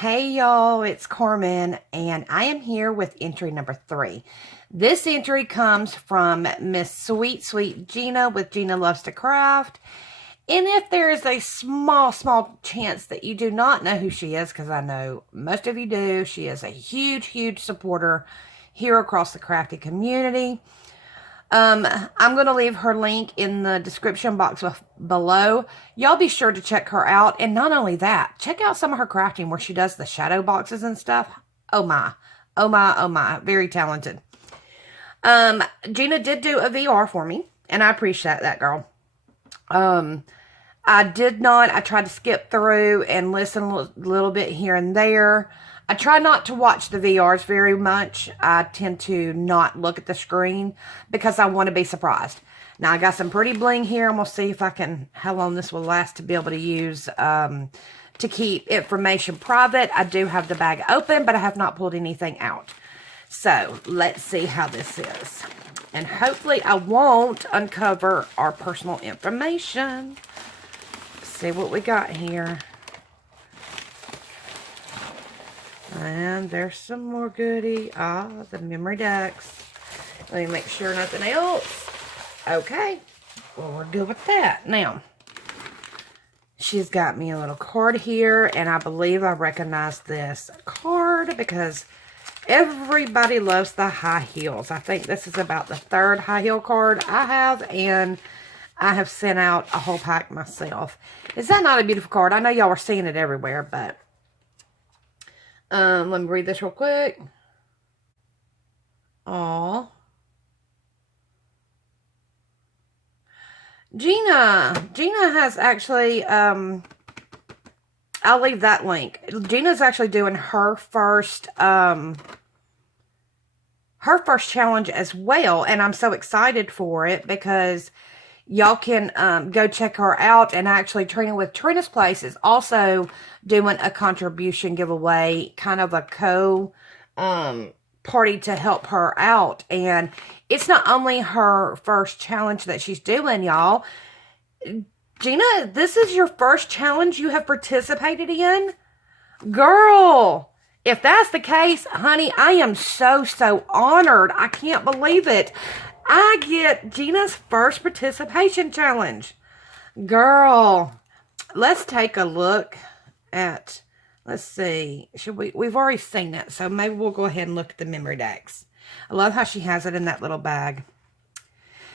Hey y'all, it's Carmen, and I am here with entry number 3. This entry comes from Miss Sweet Gina with Gina Loves to Craft. And if there is a small chance that you do not know who she is, because I know most of you do, she is a huge supporter here across the crafty community. I'm going to leave her link in the description box below. Y'all be sure to check her out. And not only that, check out some of her crafting where she does the shadow boxes and stuff. Oh my. Oh my, oh my. Very talented. Gina did do a VR for me, and I appreciate that, girl. I tried to skip through and listen a little bit here and there. I try not to watch the VRs very much. I tend to not look at the screen because I want to be surprised. Now, I got some pretty bling here, and we'll see if I can, how long this will last to be able to use to keep information private. I do have the bag open, but I have not pulled anything out. So, let's see how this is. And hopefully, I won't uncover our personal information. Let's see what we got here. And there's some more goodie. The memory decks. Let me make sure nothing else. Okay. Well, we're good with that. Now, she's got me a little card here, and I believe I recognize this card because everybody loves the high heels. I think this is about the 3rd high heel card I have, and I have sent out a whole pack myself. Is that not a beautiful card? I know y'all are seeing it everywhere, but let me read this real quick. Aw. Gina has actually, I'll leave that link. Gina's actually doing her first challenge as well, and I'm so excited for it because y'all can go check her out. And actually, Trina with Trina's Place is also doing a contribution giveaway, kind of a party to help her out. And it's not only her first challenge that she's doing, y'all. Gina, this is your first challenge you have participated in? Girl, if that's the case, honey, I am so honored. I can't believe it. I get Gina's first participation challenge. Girl, let's take a look at, let's see, we've already seen it, so maybe we'll go ahead and look at the memory decks. I love how she has it in that little bag.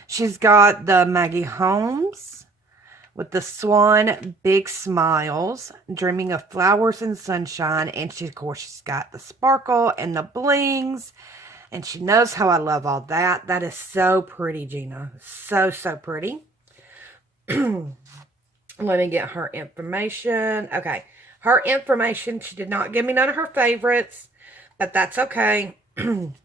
She's got the Maggie Holmes with the swan, big smiles, dreaming of flowers and sunshine, and of course, she's got the sparkle and the blings. And she knows how I love all that. That is so pretty, Gina. So pretty. Let me get her information. Okay. Her information, she did not give me none of her favorites, but that's okay. That's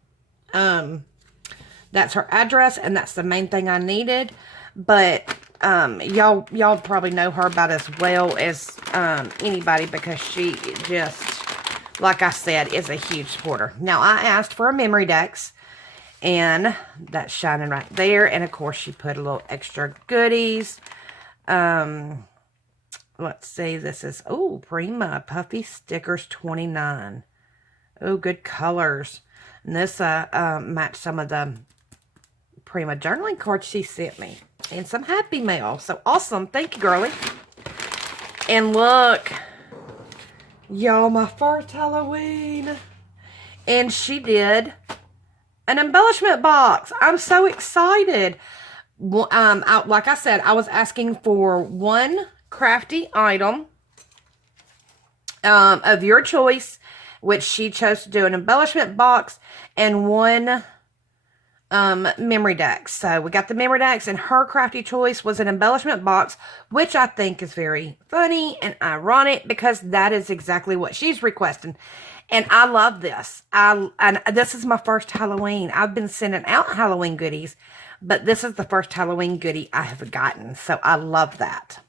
her address, and that's the main thing I needed. But y'all probably know her about as well as anybody because she just, like I said, is a huge supporter. Now, I asked for a memory decks, and that's shining right there. And, of course, she put a little extra goodies. Let's see. This is, Prima Puffy Stickers 29. Oh, good colors. And this matched some of the Prima journaling cards she sent me. And some Happy Mail. So, awesome. Thank you, girlie. And look. Y'all, my first Halloween. And she did an embellishment box. I'm so excited. Like I said, I was asking for one crafty item of your choice, which she chose to do an embellishment box, and one memory decks. So we got the memory decks, and her crafty choice was an embellishment box, which I think is very funny and ironic because that is exactly what she's requesting. And I love this. And this is my first Halloween. I've been sending out Halloween goodies, but this is the first Halloween goodie I have gotten. So I love that.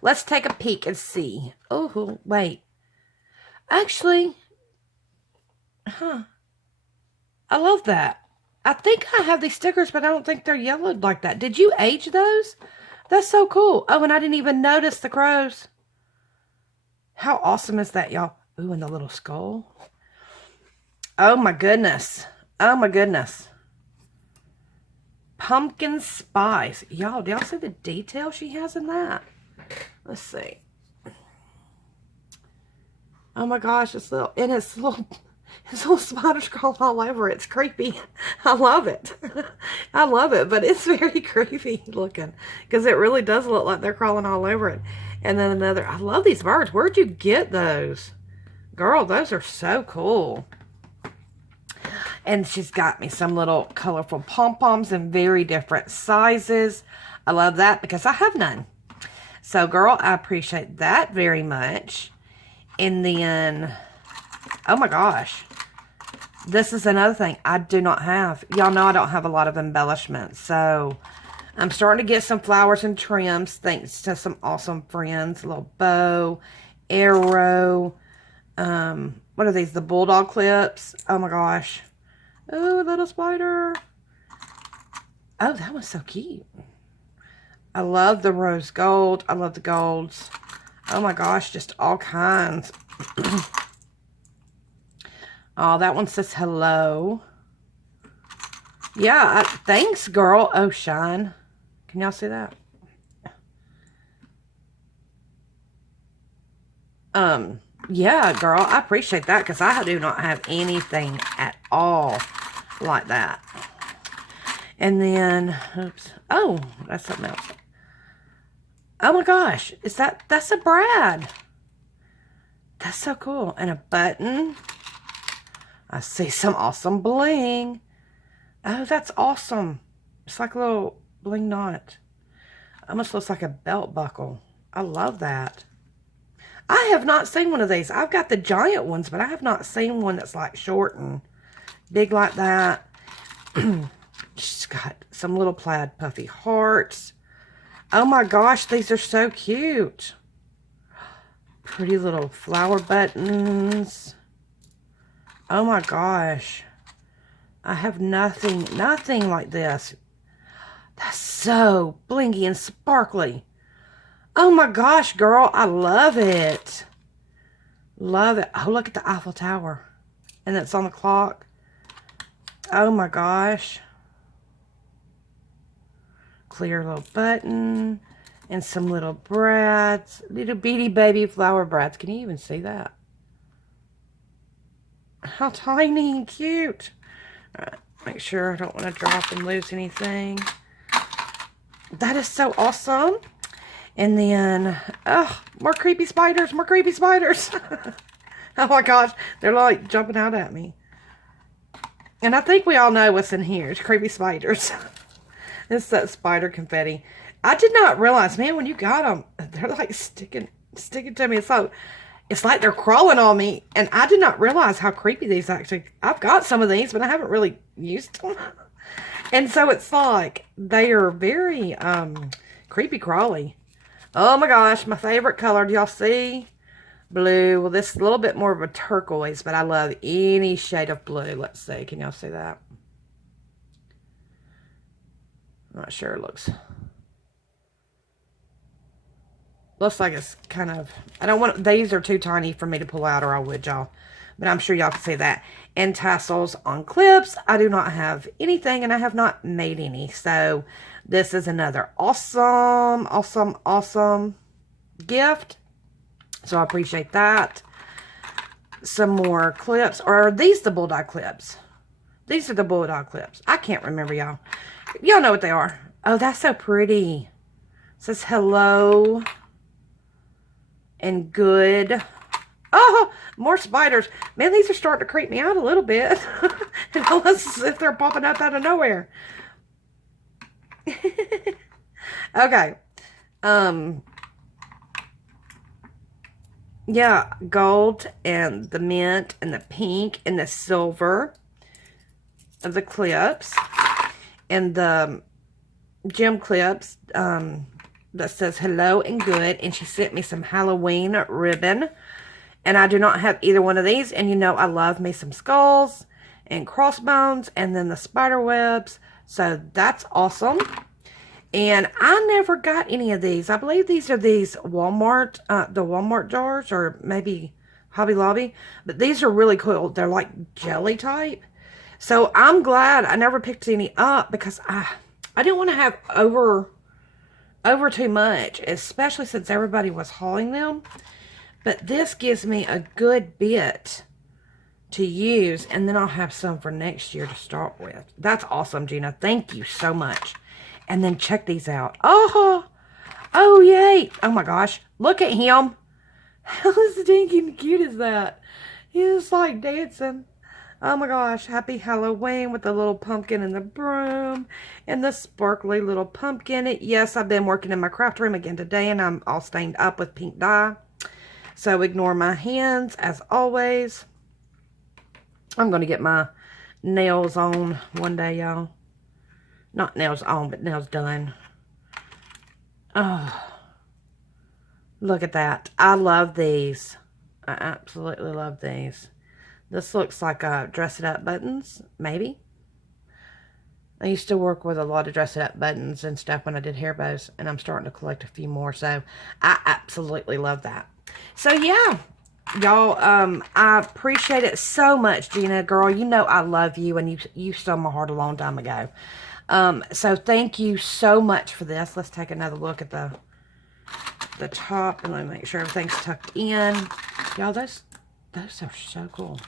Let's take a peek and see. Oh, wait. Actually, I love that. I think I have these stickers, but I don't think they're yellowed like that. Did you age those? That's so cool. Oh, and I didn't even notice the crows. How awesome is that, y'all? Ooh, and the little skull. Oh my goodness. Oh my goodness. Pumpkin spice. Y'all, do y'all see the detail she has in that? Let's see. Oh my gosh, it's little, and it's little spiders crawling all over it. It's creepy. I love it. I love it, but it's very creepy looking because it really does look like they're crawling all over it. And then another, I love these birds. Where'd you get those? Girl, those are so cool. And she's got me some little colorful pom-poms in very different sizes. I love that because I have none. So, girl, I appreciate that very much. And then, oh my gosh, this is another thing I do not have. Y'all know I don't have a lot of embellishments. So, I'm starting to get some flowers and trims thanks to some awesome friends. A little bow, arrow, what are these? The bulldog clips. Oh my gosh. Oh, little spider. Oh, that was so cute. I love the rose gold. I love the golds. Oh my gosh, just all kinds. Oh, that one says hello. Yeah, thanks, girl. Oh, shine. Can y'all see that? Yeah, girl, I appreciate that because I do not have anything at all like that. And then, oops. Oh, that's something else. Oh my gosh, that's a Brad. That's so cool. And a button. I see some awesome bling. Oh, that's awesome. It's like a little bling knot. Almost looks like a belt buckle. I love that. I have not seen one of these. I've got the giant ones, but I have not seen one that's like short and big like that. She's got some little plaid puffy hearts. Oh my gosh, these are so cute. Pretty little flower buttons. Oh my gosh. I have nothing like this. That's so blingy and sparkly. Oh my gosh, girl, I love it. Love it. Oh, look at the Eiffel Tower. And it's on the clock. Oh my gosh. Clear little button. And some little brads. Little bitty baby flower brads. Can you even see that? How tiny and cute. Alright, make sure I don't want to drop and lose anything. That is so awesome. And then, oh, more creepy spiders, more creepy spiders. Oh my gosh, they're like jumping out at me. And I think we all know what's in here. It's creepy spiders. It's that spider confetti. I did not realize, man, when you got them, they're like sticking to me. It's like they're crawling on me. And I did not realize how creepy these actually, I've got some of these, but I haven't really used them. And so it's like, they are very creepy crawly. Oh my gosh, my favorite color. Do y'all see? Blue. Well, this is a little bit more of a turquoise, but I love any shade of blue. Let's see. Can y'all see that? I'm not sure. It looks like it's kind of, I don't want, these are too tiny for me to pull out or I would, y'all. But I'm sure y'all can see that. And tassels on clips. I do not have anything and I have not made any. So this is another awesome gift. So I appreciate that. Some more clips. Or are these the bulldog clips? These are the bulldog clips. I can't remember, y'all. Y'all know what they are. Oh, that's so pretty. It says hello and good. Oh, more spiders. Man, these are starting to creep me out a little bit. Unless if they're popping up out of nowhere. Okay. Yeah, gold and the mint and the pink and the silver of the clips. And the gem clips that says hello and good. And she sent me some Halloween ribbon. And I do not have either one of these. And you know I love me some skulls and crossbones. And then the spider webs. So that's awesome. And I never got any of these. I believe these are these Walmart, the Walmart jars. Or maybe Hobby Lobby. But these are really cool. They're like jelly type. So I'm glad I never picked any up because I didn't want to have over too much, especially since everybody was hauling them. But this gives me a good bit to use, and then I'll have some for next year to start with. That's awesome, Gina. Thank you so much. And then check these out. Oh yay. Oh my gosh. Look at him. How stinking cute is that? He's like dancing. Oh my gosh, happy Halloween with the little pumpkin and the broom and the sparkly little pumpkin. Yes, I've been working in my craft room again today, and I'm all stained up with pink dye. So ignore my hands as always. I'm going to get my nails on one day, y'all. Not nails on, but nails done. Oh, look at that. I love these. I absolutely love these. This looks like dress it up buttons, maybe. I used to work with a lot of dress it up buttons and stuff when I did hair bows, and I'm starting to collect a few more, so I absolutely love that. So yeah, y'all, I appreciate it so much, Gina. Girl, you know I love you, and you stole my heart a long time ago. So thank you so much for this. Let's take another look at the top, and let me make sure everything's tucked in. Y'all, those are so cool.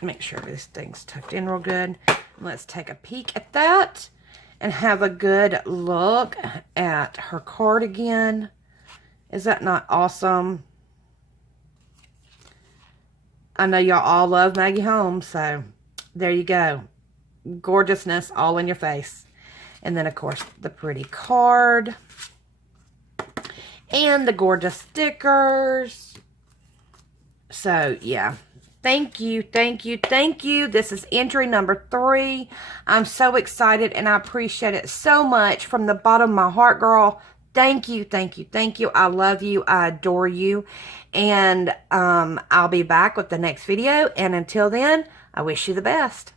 Make sure this thing's tucked in real good. Let's take a peek at that and have a good look at her cardigan. Is that not awesome? I know y'all all love Maggie Holmes, so there you go. Gorgeousness all in your face. And then, of course, the pretty card. And the gorgeous stickers. So, yeah. Thank you, thank you, thank you. This is entry number 3. I'm so excited, and I appreciate it so much from the bottom of my heart, girl. Thank you, thank you, thank you. I love you. I adore you. And I'll be back with the next video. And until then, I wish you the best.